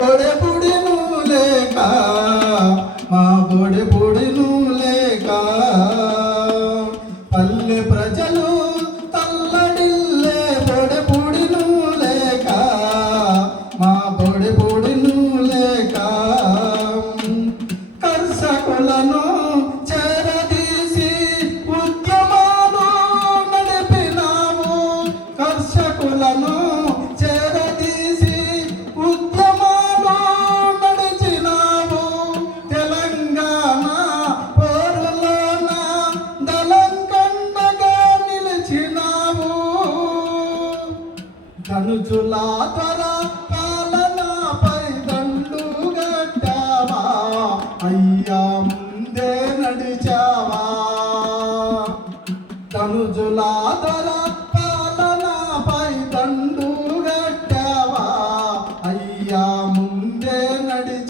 బొడెబుడిను లేక మా బొడెబుడిను లేక పల్లె ప్రజలు తల్లడిల్లే బొడెబుడిను లేక మా బొడెబుడిను లేక కర్షకులను చేరదీసి ఉద్యమాలు నడిపినాము కర్షకులను ధనుజుల త్వర పాలనపై దండు గట్టావా అయ్యా ముందే నడిచావా ధనుజుల త్వర పాలనపై దండు గట్టావా అయ్యా ముందే నడిచావా